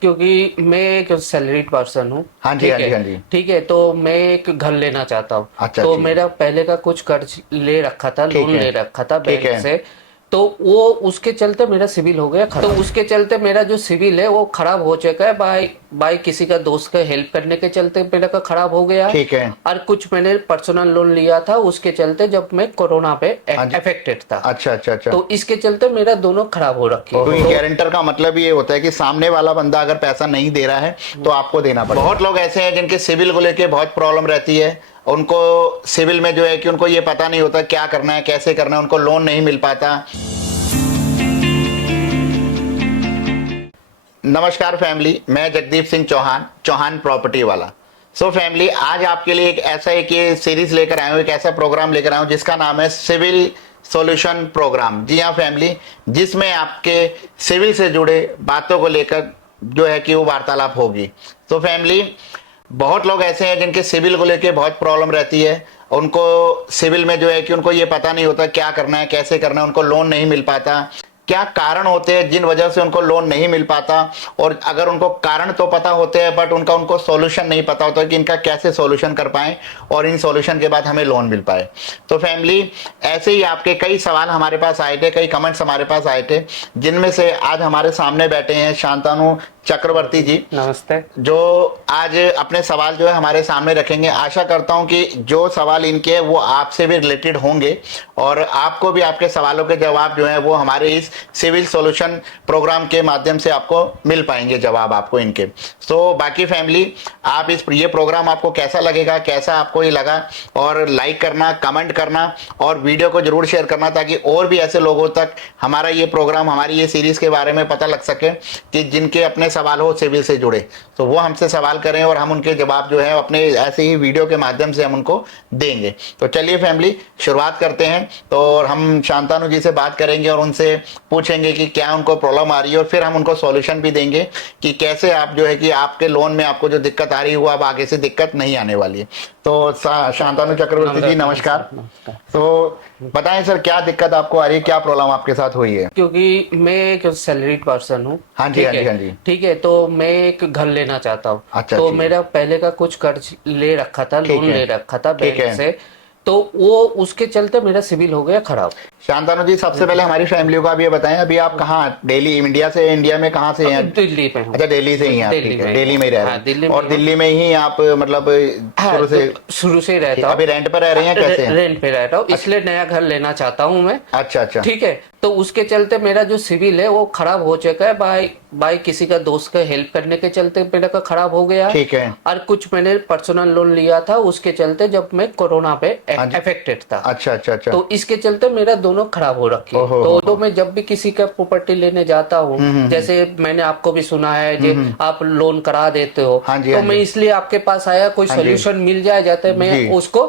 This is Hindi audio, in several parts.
क्योंकि मैं एक सैलरीड पर्सन हूँ। हाँ जी, ठीक हाँ है। जी, हाँ जी। ठीक है, तो मैं एक घर लेना चाहता हूँ। अच्छा तो ठीक। मेरा पहले का कुछ कर्ज ले रखा था, ठीक लोन है। ले रखा था ठीक बैंक है। से। तो वो उसके चलते मेरा सिविल हो गया खराब। तो उसके चलते मेरा जो सिविल है वो खराब हो चुका है। बाय बाय किसी का दोस्त का हेल्प करने के चलते मेरा का खराब हो गया है। ठीक है। और कुछ मैंने पर्सनल लोन लिया था उसके चलते, जब मैं कोरोना पे हाँ जी। अफेक्टेड था। अच्छा अच्छा अच्छा। तो इसके चलते मेरा दोनों खराब हो रखे तो हैं। तो गारंटर का मतलब ये होता है कि सामने वाला बंदा अगर पैसा नहीं दे रहा है तो आपको देना पड़ेगा। बहुत लोग ऐसे हैं जिनके सिविल को लेके बहुत प्रॉब्लम रहती है। उनको सिविल में जो है कि उनको ये पता नहीं होता क्या करना है, कैसे करना है, उनको लोन नहीं मिल पाता। नमस्कार फैमिली, मैं जगदीप सिंह चौहान, चौहान प्रॉपर्टी वाला। सो फैमिली, आज आपके लिए एक ऐसा एक सीरीज लेकर आया हूँ, एक ऐसा प्रोग्राम लेकर आया हूँ जिसका नाम है सिविल सॉल्यूशन प्रोग्राम। जी हाँ फैमिली, जिसमें आपके सिविल से जुड़े बातों को लेकर जो है कि वो वार्तालाप होगी। तो फैमिली, बहुत लोग ऐसे हैं जिनके सिविल को लेके बहुत प्रॉब्लम रहती है। उनको सिविल में जो है कि उनको ये पता नहीं होता क्या करना है, कैसे करना है, उनको लोन नहीं मिल पाता। क्या कारण होते हैं जिन वजह से उनको लोन नहीं मिल पाता, और अगर उनको कारण तो पता होते हैं बट उनको सॉल्यूशन नहीं पता होता कि इनका कैसे सॉल्यूशन कर पाए और इन सॉल्यूशन के बाद हमें लोन मिल पाए। तो फैमिली, ऐसे ही आपके कई सवाल हमारे पास आए थे, कई कमेंट्स हमारे पास आए थे, जिनमें से आज हमारे सामने बैठे हैं शांतानु चक्रवर्ती जी, नमस्ते। जो आज अपने सवाल जो है हमारे सामने रखेंगे। आशा करता हूं कि जो सवाल इनके हैं वो आपसे भी रिलेटेड होंगे और आपको भी आपके सवालों के जवाब जो है वो हमारे इस सिविल सॉल्यूशन प्रोग्राम के माध्यम से आपको मिल पाएंगे, जवाब आपको इनके। सो बाकी फैमिली, आप ये प्रोग्राम आपको कैसा लगेगा, कैसा आपको ये लगा, और लाइक करना, कमेंट करना और वीडियो को जरूर शेयर करना, ताकि और भी ऐसे लोगों तक हमारा ये प्रोग्राम, हमारी ये सीरीज के बारे में पता लग सके कि जिनके अपने सवाल हो सिविल से जुड़े, तो वो हमसे सवाल करें और हम उनके जवाब जो है अपने ऐसे ही वीडियो के माध्यम से हम उनको देंगे। तो चलिए फैमिली, शुरुआत करते हैं। तो हम शांतानु जी से बात करेंगे और उनसे पूछेंगे कि क्या उनको प्रॉब्लम आ रही है, और फिर हम उनको सॉल्यूशन भी देंगे कि कैसे आप जो है कि आपके लोन में आपको जो दिक्कत आ रही है वो अब आगे से दिक्कत नहीं आने वाली है। तो शांतानु चक्रवर्ती जी नमस्कार। तो बताएं सर, क्या दिक्कत आपको आ रही है, क्या प्रॉब्लम आपके साथ हुई है? क्योंकि मैं एक सैलरीड पर्सन हूँ। हाँ जी, हाँ जी, हाँ जी। ठीक है, तो मैं एक घर लेना चाहता हूँ। अच्छा तो ठीक। मेरा पहले का कुछ कर्ज ले रखा था, ठीक लोन है। ले रखा था ठीक बैंक है। से। तो वो उसके चलते मेरा सिविल हो गया खराब। शांतानु जी, सबसे पहले हमारी फैमिली को आप ये बताएं, अभी आप कहाँ, दिल्ली इंडिया से, इंडिया में कहाँ से हैं? दिल्ली में हूँ। अच्छा, दिल्ली से ही हैं आप। दिल्ली ठीक है, में दिल्ली हूँ। में ही रह रहे हाँ, हैं। दिल्ली में और हूँ। दिल्ली में ही आप मतलब हाँ, शुरू से? तो शुरू से ही रहता हूँ। अभी रेंट पर रह रहे हैं कैसे? रेंट पे रहता हूँ, अच्छा इसलिए नया घर लेना चाहता हूँ मैं। अच्छा अच्छा। ठीक है, तो उसके चलते मेरा जो सिविल है वो खराब हो चुका है। बाय बाय किसी का दोस्त का हेल्प करने के चलते मेरा का खराब हो गया है। ठीक है। और कुछ मैंने पर्सनल लोन लिया था उसके चलते, जब मैं कोरोना पे हाँ जी। अफेक्टेड था। अच्छा अच्छा अच्छा। तो इसके चलते मेरा दोनों खराब हो रखे हैं। ओहो तो मैं जब भी किसी का प्रॉपर्टी लेने जाता हूँ, हम्म। जैसे मैंने आपको भी सुना है जो आप लोन करा देते हो, हाँ जी, तो हाँ मैं जी। इसलिए आपके पास आया, कोई हाँ जी। सोल्यूशन मिल जाए जाते मैं जी। उसको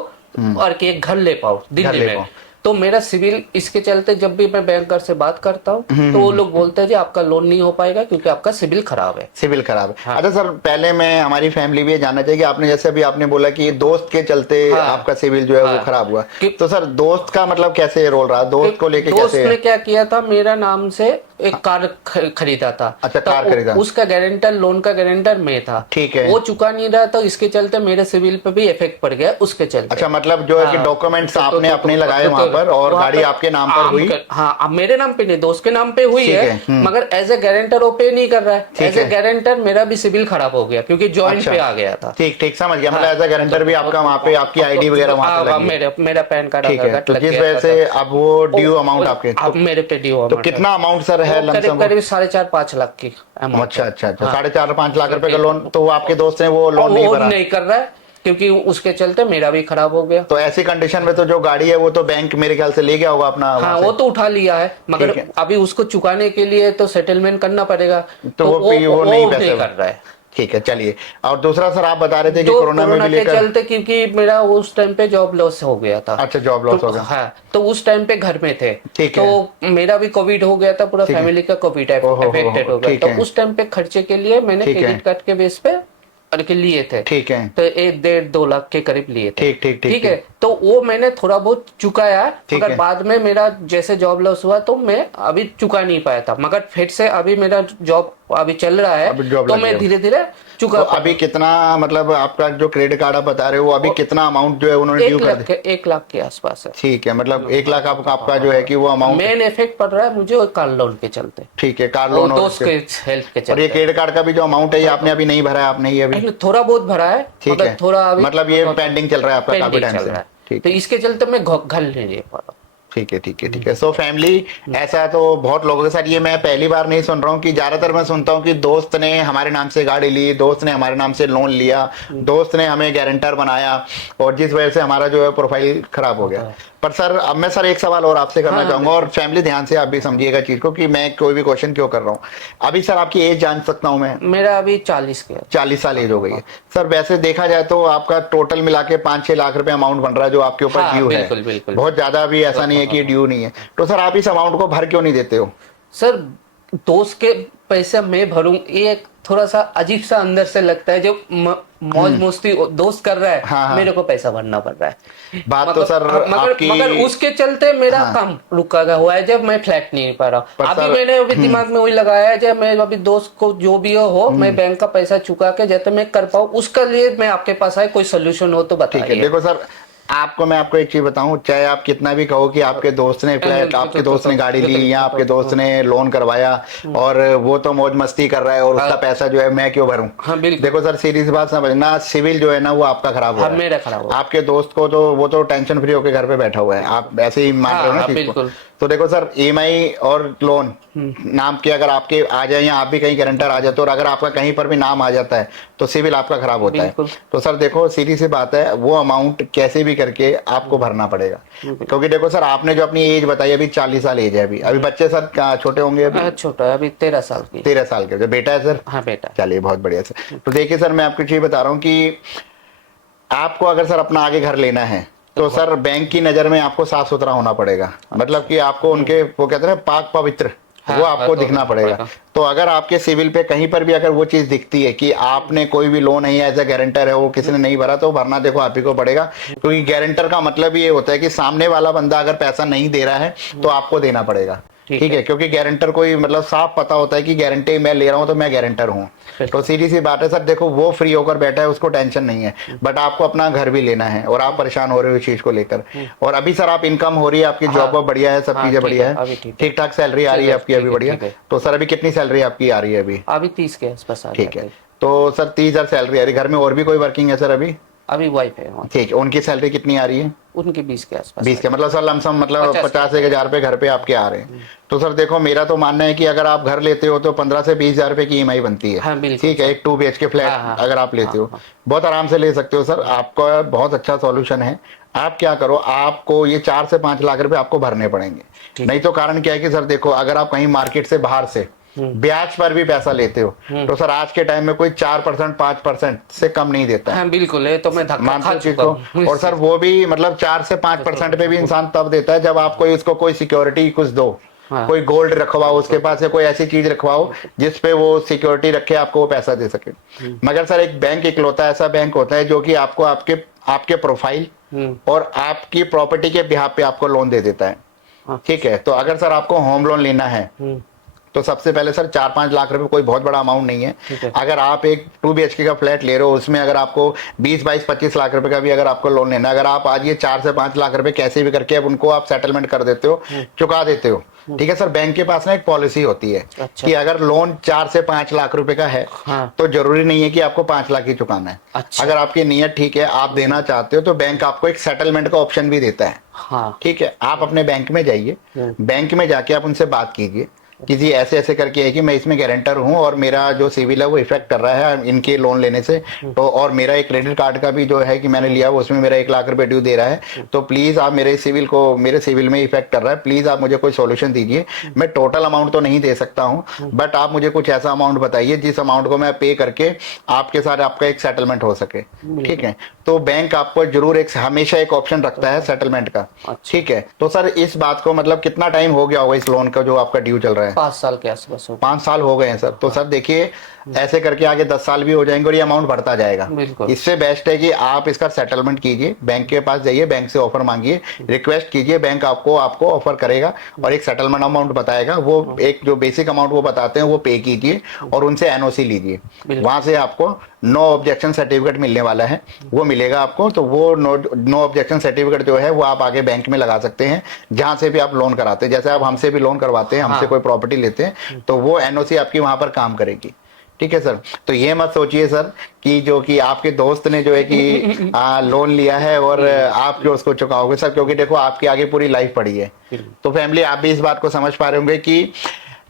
और के एक घर ले पाऊँ घर दिल्ली ले में। पाओ। तो मेरा सिविल इसके चलते, जब भी मैं बैंकर से बात करता हूँ तो वो लोग बोलते हैं जी आपका लोन नहीं हो पाएगा क्योंकि आपका सिविल खराब है। सिविल खराब है। हाँ। अच्छा सर, पहले मैं, हमारी फैमिली भी ये जानना चाहिए कि आपने जैसे अभी आपने बोला कि दोस्त के चलते हाँ। आपका सिविल जो है वो हाँ। खराब हुआ, कि- तो सर दोस्त का मतलब कैसे रोल रहा, दोस्त को लेके दोस्त कैसे? ने क्या किया था, मेरा नाम से एक कार खरीदा था। अच्छा, तो कार खरीदा। उसका गारंटर, लोन का गारंटर मैं था। ठीक है। वो चुका नहीं रहा, तो इसके चलते मेरे सिविल पे भी इफेक्ट पड़ गया उसके चलते। अच्छा, मतलब जो है कि हाँ। डॉक्यूमेंट्स तो आपने अपने लगाए वहां पर, और वहाँ गाड़ी पे आपके नाम पर हुई? हाँ, अब मेरे नाम पे नहीं, दोस्त के नाम पे हुई ठीक है। है। मगर एज ए गारंटर वो पे नहीं कर रहा है। ठीक एज ए है। गारंटर मेरा भी सिविल खराब हो गया क्योंकि ज्वाइंट अच्छा, पे आ गया था। ठीक ठीक, समझ गया। मतलब हाँ। एज अ गारंटर भी आपका वहां पे, आपकी आईडी वगैरह वहां पे लगी है। मेरा पैन कार्ड, ठीक आधार है, कार्ड तो लग जिस गया वजह था। से अब वो ड्यू अमाउंट आपके, अब मेरे पे ड्यू तो अमाउंट कितना अमाउंट सर है करीब लमसम? करीब 4.5 लाख की amount अच्छा है। अच्छा अच्छा, हाँ। 4.5-5 लाख रुपए का लोन, तो वो आपके दोस्त ने वो लोन नहीं वो भरा? नहीं कर रहा है क्योंकि उसके चलते मेरा भी खराब हो गया। तो ऐसी कंडीशन में तो जो गाड़ी है वो तो बैंक मेरे ख्याल से ले गया होगा अपना हाँ, वहां वो से। तो उठा लिया है, मगर ठीक है। अभी उसको चुकाने के लिए तो सेटलमेंट करना पड़ेगा। तो वो वो नहीं नहीं पैसे कर रहा है। ठीक है, चलिए। और दूसरा सर, आप बता रहे थे कि तो कोरोना में कोरोना भी के लेकर? चलते, क्योंकि मेरा उस टाइम पे जॉब लॉस हो गया था। अच्छा, जॉब लॉस हो गया। हाँ, तो उस टाइम पे घर में थे। ठीक तो है। मेरा भी कोविड हो गया था, पूरा ठीक है। फैमिली का कोविड ओहो अफेक्टेड हो गया। ठीक तो है। उस टाइम पे खर्चे के लिए मैंने ठीक है। क्रेडिट कार्ड के बेस पे करके लिए थे। ठीक है। तो 1 1.5 2 लाख के करीब लिए थे। ठीक ठीक ठीक ठीक है, तो वो मैंने थोड़ा बहुत चुकाया, ठीक मगर है। बाद में मेरा जैसे जॉब लॉस हुआ तो मैं अभी चुका नहीं पाया था, मगर फिर से अभी मेरा जॉब अभी चल रहा है, अभी जॉब तो लग मैं गया। धीरे धीरे तो चुका पा अभी कितना मतलब आपका जो क्रेडिट कार्ड आप बता रहे हो वो अभी कितना अमाउंट जो है उन्होंने ड्यू कर दिया? 1 लाख के आसपास है। ठीक है, मतलब 1 लाख आपका जो है कि वो अमाउंट। मेन इफेक्ट पड़ रहा है मुझे वो कार लोन के चलते, ठीक है, कार और लोन और दोस्त के हेल्प के और ये चलते। क्रेडिट कार्ड का भी जो अमाउंट है ये आपने अभी नहीं भरा है, आपने ये अभी? मैंने थोड़ा बहुत भरा है, ठीक मगर है, थोड़ा अभी मतलब ये पेंडिंग चल रहा है आपका काफी पेंडिंग टाइम चल से। रहा है, ठीक तो है, इसके चलते मैं घर नहीं ले पा रहा। ठीक है, ठीक है, ठीक है। सो फैमिली, ऐसा तो बहुत लोगों के साथ, ये मैं पहली बार नहीं सुन रहा हूँ कि ज्यादातर मैं सुनता हूँ कि दोस्त ने हमारे नाम से गाड़ी ली, दोस्त ने हमारे नाम से लोन लिया, दोस्त ने हमें गारंटर बनाया और जिस वजह से हमारा जो है प्रोफाइल खराब हो गया। पर सर अब मैं सर एक सवाल और आपसे करना हाँ, चाहूंगा, और फैमिली ध्यान से आप भी समझिएगा चीज को कि मैं कोई भी क्वेश्चन क्यों कर रहा हूँ। अभी सर आपकी एज जान सकता हूँ मैं? मेरा अभी 40 के 40 साल एज हो गई है सर। वैसे देखा जाए तो आपका टोटल मिला के 5-6 लाख रुपए अमाउंट बन रहा है जो आपके ऊपर हाँ, ड्यू है। बिल्कुल बिल्कुल। बहुत ज्यादा भी ऐसा नहीं है कि ड्यू नहीं है। तो सर आप इस अमाउंट को भर क्यों नहीं देते हो? सर दोस्त के पैसे मैं भरूं, ये एक थोड़ा सा अजीब सा अंदर से लगता है, जो मौज मस्ती दोस्त कर रहा है, हाँ, हाँ। मेरे को पैसा भरना पड़ रहा है। बात तो सर आपकी, मगर उसके चलते मेरा हाँ। काम रुका हुआ है, जब मैं फ्लैट नहीं पा रहा पर हूँ। अभी सर, मैंने अभी दिमाग में वही लगाया है, जब मैं अभी दोस्त को जो भी हो मैं बैंक का पैसा चुका के जैसे मैं कर पाऊँ, उसका लिए मैं आपके पास आया, कोई सोल्यूशन हो तो ठीक है। बताइए। देखो सर, मैं आपको एक चीज बताऊं, चाहे आप कितना भी कहो कि आपके दोस्त ने फ्लैट, आपके दोस्त ने गाड़ी ली या आपके दोस्त ने लोन करवाया और वो तो मौज मस्ती कर रहा है और उसका पैसा जो है मैं क्यों भरूं? हाँ, बिल्कुल। देखो सर, सीधी सी बात समझना, सिविल जो है ना वो आपका खराब हो हाँ, रहा है। मेरा खराब हो। आपके दोस्त को तो वो तो टेंशन फ्री होकर घर पे बैठा हुआ है, आप ऐसे ही मान रहे हो ना हाँ, चीज को। बिल्कुल। तो देखो सर, ईएमआई और लोन नाम के अगर आपके आ जाए या आप भी कहीं गारंटर आ जाते हो और अगर आपका कहीं पर भी नाम आ जाता है तो सिविल आपका खराब होता है। तो सर देखो, सीधी सी बात है, वो अमाउंट कैसे भी करके आपको भरना पड़ेगा। क्योंकि देखो सर, आपने जो अपनी एज बताई अभी 40 साल एज है अभी बच्चे सर छोटे होंगे अभी? छोटा है, अभी 13 साल की। 13 साल के बेटा है सर? हाँ, बेटा। चलिए, बहुत बढ़िया सर। तो देखिए सर, मैं आपको चीज बता रहा हूँ कि आपको अगर सर अपना आगे घर लेना है तो सर बैंक की नजर में आपको साफ सुथरा होना पड़ेगा। मतलब कि आपको उनके वो कहते हैं ना पाक पवित्र, वो आपको दिखना पड़ेगा। तो अगर आपके सिविल पे कहीं पर भी अगर वो चीज दिखती है कि आपने कोई भी लोन नहीं एज ए गारंटर है वो किसी ने नहीं भरा, तो भरना देखो आप ही को पड़ेगा। क्योंकि गारंटर का मतलब ये होता है कि सामने वाला बंदा अगर पैसा नहीं दे रहा है तो आपको देना पड़ेगा। ठीक है, क्योंकि गारंटर कोई मतलब साफ पता होता है कि गारंटी मैं ले रहा हूं तो मैं गारंटर हूं। तो सीधी सी बात है सर, देखो वो फ्री होकर बैठा है, उसको टेंशन नहीं है, बट आपको अपना घर भी लेना है और आप परेशान हो रहे हो इस चीज को लेकर। और अभी सर आप इनकम हो रही है आपकी, जॉब बढ़िया है, सब चीजें बढ़िया है, ठीक ठाक सैलरी आ रही है आपकी अभी? बढ़िया। तो सर अभी कितनी सैलरी आपकी आ रही है अभी? अभी 30 के आसपास आ ठीक है, तो सर 30,000 सैलरी आ रही है। घर में और भी कोई वर्किंग है सर अभी? अभी वाइफ है। ठीक है, उनकी सैलरी कितनी आ रही है? उनके 20 के आसपास। 20 के मतलब सर लमसम मतलब 50,000 रुपए घर पे आपके आ रहे हैं। तो सर देखो, मेरा तो मानना है कि अगर आप घर लेते हो तो 15 से 20,000 रुपए की ईएमआई बनती है। हाँ, बिल्कुल। ठीक है, एक 2 BHK फ्लैट अगर आप लेते हो बहुत आराम से ले सकते हो सर। आपका बहुत अच्छा सॉल्यूशन है। आप क्या करो, आपको ये 4 से 5 लाख रुपए आपको भरने पड़ेंगे। नहीं तो कारण क्या है कि सर देखो, अगर आप कहीं मार्केट से बाहर से ब्याज पर भी पैसा लेते हो तो सर आज के टाइम में कोई 4% 5% से कम नहीं देता है। हाँ, बिल्कुल, ये तो मैं धक्का खा चुका हूं। और सर वो भी मतलब 4 से 5% पे भी इंसान तब देता है जब आप कोई उसको कोई सिक्योरिटी कुछ दो। कोई गोल्ड रखवाओ उसके पास, या कोई ऐसी चीज रखवाओ जिसपे वो सिक्योरिटी रखे, आपको वो पैसा दे सके। मगर सर एक बैंक इकलौता ऐसा बैंक होता है जो कि आपको आपके प्रोफाइल और आपकी प्रॉपर्टी के बिहाफ पे आपको लोन दे देता है। ठीक है, तो अगर सर आपको होम लोन लेना है तो सबसे पहले सर 4-5 लाख रुपए कोई बहुत बड़ा अमाउंट नहीं है। अगर आप एक 2 BHK का फ्लैट ले रहे हो, उसमें अगर आपको 20-22-25 लाख रुपए का भी अगर आपको लोन लेना है, अगर आप आज ये 4 से 5 लाख रुपए कैसे भी करके अब उनको आप सेटलमेंट कर देते हो, चुका देते हो, ठीक है सर। बैंक के पास ना एक पॉलिसी होती है कि अगर लोन 4 से 5 लाख रुपए का है तो जरूरी नहीं है कि आपको 5 लाख ही चुकाना है। अगर आपकी नीयत ठीक है, आप देना चाहते हो, तो बैंक आपको एक सेटलमेंट का ऑप्शन भी देता है। ठीक है, आप अपने बैंक में जाइए, बैंक में जाके आप उनसे बात कीजिए कि जी ऐसे ऐसे करके है कि मैं इसमें गारंटर हूं और मेरा जो सिविल है वो इफेक्ट कर रहा है इनके लोन लेने से, तो और मेरा एक क्रेडिट कार्ड का भी जो है कि मैंने लिया वो उसमें मेरा 1 लाख रुपए ड्यू दे रहा है, तो प्लीज आप मेरे सिविल में इफेक्ट कर रहा है, प्लीज आप मुझे कोई सॉल्यूशन दीजिए। मैं टोटल अमाउंट तो नहीं दे सकता हूं, बट आप मुझे कुछ ऐसा अमाउंट बताइए जिस अमाउंट को मैं पे करके आपके साथ आपका एक सेटलमेंट हो सके। ठीक है, तो बैंक आपको जरूर हमेशा एक ऑप्शन रखता है सेटलमेंट का। ठीक है, तो सर इस बात को मतलब कितना टाइम हो गया होगा इस लोन का जो आपका ड्यू चल रहा है? 5 साल के आसपास हो। 5 साल हो गए हैं सर। तो सर देखिए, ऐसे करके आगे 10 साल भी हो जाएंगे और ये अमाउंट बढ़ता जाएगा। बिल्कुल। इससे बेस्ट है कि आप इसका सेटलमेंट कीजिए, बैंक के पास जाइए, बैंक से ऑफर मांगिए, रिक्वेस्ट कीजिए, बैंक आपको ऑफर करेगा और एक सेटलमेंट अमाउंट बताएगा, वो एक जो बेसिक अमाउंट वो बताते हैं वो पे कीजिए और उनसे एनओसी लीजिए। वहां से आपको नो ऑब्जेक्शन सर्टिफिकेट मिलने वाला है, वो मिलेगा आपको। तो वो नो ऑब्जेक्शन सर्टिफिकेट जो है वो आप आगे बैंक में लगा सकते हैं, जहां से भी आप लोन कराते हैं। जैसे आप हमसे भी लोन करवाते हैं, हमसे कोई प्रॉपर्टी लेते हैं, तो वो एनओसी आपकी वहां पर काम करेगी। ठीक है सर। तो ये मत सोचिए सर कि जो कि आपके दोस्त ने जो है कि लोन लिया है और आप जो उसको चुकाओगे सर, क्योंकि देखो आपकी आगे पूरी लाइफ पड़ी है। तो फैमिली आप भी इस बात को समझ पा रहे होंगे कि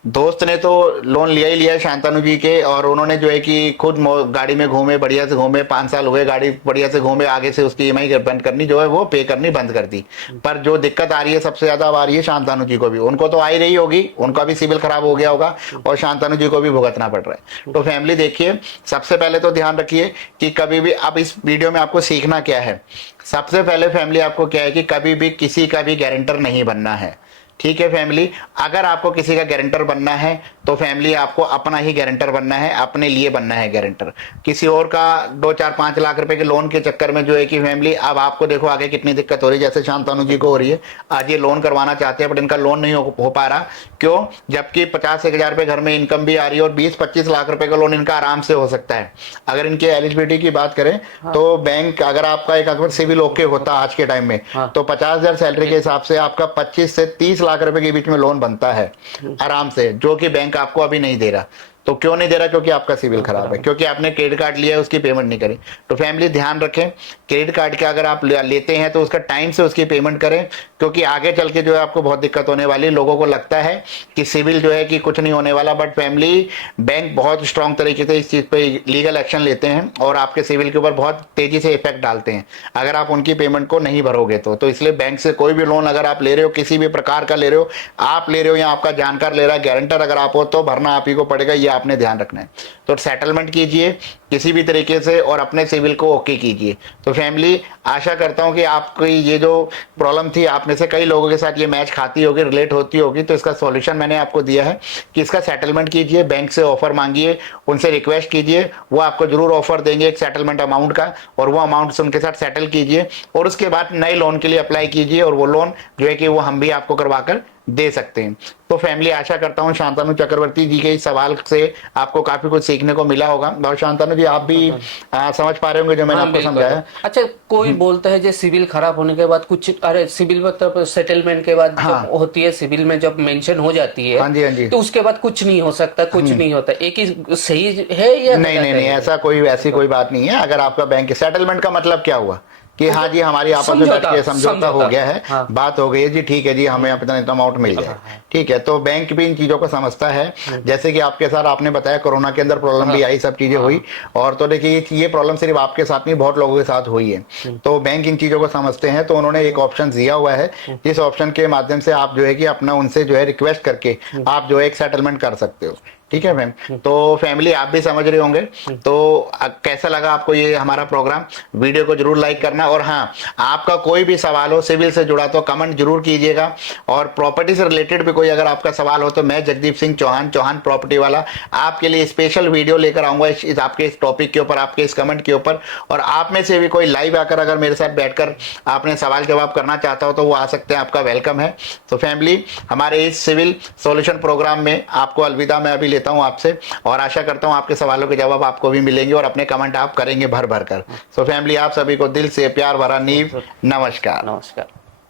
दोस्त ने तो लोन लिया ही लिया है शांतनु जी के, और उन्होंने जो है कि खुद गाड़ी में घूमे, बढ़िया से घूमे, 5 साल हुए गाड़ी बढ़िया से घूमे, आगे से उसकी ईएमआई बंद करनी जो है वो पे करनी बंद कर दी। पर जो दिक्कत आ रही है सबसे ज्यादा आ रही है शांतनु जी को भी, उनको तो आ ही रही होगी, उनका भी सिविल खराब हो गया होगा और शांतनु जी को भी भुगतना पड़ रहा है। तो फैमिली देखिए, सबसे पहले तो ध्यान रखिए कि कभी भी, अब इस वीडियो में आपको सीखना क्या है, सबसे पहले फैमिली आपको क्या है कि कभी भी किसी का भी गारंटर नहीं बनना है। ठीक है फैमिली, अगर आपको किसी का गारंटर बनना है तो फैमिली आपको अपना ही गारंटर बनना है, अपने लिए बनना है गारंटर। किसी और का 2-4-5 लाख रुपए के लोन के चक्कर में जो है कि फैमिली, अब आपको देखो आगे कितनी दिक्कत हो रही है, जैसे शांतनु जी को हो रही है। आज ये लोन करवाना चाहते हैं बट इनका लोन नहीं हो पा रहा, क्यों? जबकि 50,000 रुपए घर में इनकम भी आ रही है और 20-25 लाख रुपए का लोन इनका आराम से हो सकता है। अगर इनकी एलिजिबिलिटी की बात करें तो बैंक, अगर आपका एक अगर सिविल ओके होता आज के टाइम में, तो 50,000 सैलरी के हिसाब से आपका 25 से 30 लाख रुपए के बीच में लोन बनता है आराम से, जो कि बैंक आपको अभी नहीं दे रहा। तो क्यों नहीं दे रहा? क्योंकि आपका सिविल खराब है, क्योंकि आपने क्रेडिट कार्ड लिया है, उसकी पेमेंट नहीं करी। तो फैमिली ध्यान रखें, क्रेडिट कार्ड का अगर आप लेते हैं तो उसका टाइम से उसकी पेमेंट करें, क्योंकि आगे चल के जो है आपको बहुत दिक्कत होने वाली। लोगों को लगता है कि सिविल जो है कि कुछ नहीं होने वाला, बट फैमिली बैंक बहुत स्ट्रांग तरीके से इस चीज पे लीगल एक्शन लेते हैं और आपके सिविल के ऊपर बहुत तेजी से इफेक्ट डालते हैं अगर आप उनकी पेमेंट को नहीं भरोगे तो इसलिए बैंक से कोई भी लोन अगर आप ले रहे हो, किसी भी प्रकार का ले रहे हो, आप ले रहे हो या आपका जानकार ले रहा है, गारंटर अगर आप हो तो भरना आप ही को पड़ेगा, ये आपने ध्यान रखना है। तो सेटलमेंट कीजिए किसी भी तरीके से और अपने सिविल को ओके कीजिए। तो फैमिली आशा करता हूं कि आपकी ये जो प्रॉब्लम थी, आप में से कई लोगों के साथ ये मैच खाती होगी, रिलेट होती होगी। तो इसका सॉल्यूशन मैंने आपको दिया है कि इसका सेटलमेंट कीजिए, बैंक से ऑफर मांगिए, उनसे रिक्वेस्ट कीजिए, वो आपको जरूर ऑफर देंगे एक सेटलमेंट अमाउंट का, और वो अमाउंट से उनके साथ सेटल कीजिए और उसके बाद नए लोन के लिए अप्लाई कीजिए, और वो लोन जो है कि वो हम भी आपको करवाकर दे सकते हैं। तो फैमिली आशा करता हूं शांतनु चक्रवर्ती जी के इस सवाल से आपको काफी कुछ सीखने को मिला होगा, और शांतनु जी आप भी समझ पा रहे होंगे जो मैंने आपको समझाया। अच्छा, कोई बोलता है जो सिविल खराब होने के बाद कुछ, अरे सिविल मतलब सेटलमेंट के बाद जब होती है, सिविल में जब मेंशन हो जाती है, हाँ जी, हाँ जी, तो उसके बाद कुछ नहीं हो सकता, कुछ नहीं होता, एक ही सही है या नहीं? नहीं, ऐसा ऐसी कोई बात नहीं है। अगर आपका बैंक सेटलमेंट का मतलब क्या हुआ कि हाँ जी हमारी आपस में बैठ के समझौता हो गया है, बात हो गई है जी, ठीक है जी, हमें इतना अमाउंट मिल जाए, ठीक है। तो बैंक भी इन चीजों को समझता है। जैसे कि आपके साथ आपने बताया कोरोना के अंदर प्रॉब्लम भी आई, सब चीजें हुई, और तो देखिए ये प्रॉब्लम सिर्फ आपके साथ नहीं बहुत लोगों के साथ हुई है। तो बैंक इन चीजों को समझते हैं, तो उन्होंने एक ऑप्शन दिया हुआ है, इस ऑप्शन के माध्यम से आप जो है कि अपना उनसे जो है रिक्वेस्ट करके आप जो है एक सेटलमेंट कर सकते हो। ठीक है मैम। तो फैमिली आप भी समझ रहे होंगे। तो कैसा लगा आपको ये हमारा प्रोग्राम? वीडियो को जरूर लाइक करना, और हाँ, आपका कोई भी सवाल हो सिविल से जुड़ा तो कमेंट जरूर कीजिएगा, और प्रॉपर्टी से रिलेटेड भी कोई अगर आपका सवाल हो तो मैं जगदीप सिंह चौहान, चौहान प्रॉपर्टी वाला, आपके लिए स्पेशल वीडियो लेकर आऊंगा इस आपके इस टॉपिक के ऊपर, आपके इस कमेंट के ऊपर। और आप में से भी कोई लाइव आकर अगर मेरे साथ बैठकर आपने सवाल जवाब करना चाहता हो तो वो आ सकते हैं, आपका वेलकम है। तो फैमिली हमारे इस सिविल सॉल्यूशन प्रोग्राम में आपको अलविदा मैं अभी लेता हूं आपसे, और आशा करता हूं आपके सवालों के जवाब आपको भी मिलेंगे और अपने कमेंट आप करेंगे भर भर कर। सो फैमिली आप सभी को दिल से प्यार भरा नीव नमस्कार। नमस्कार।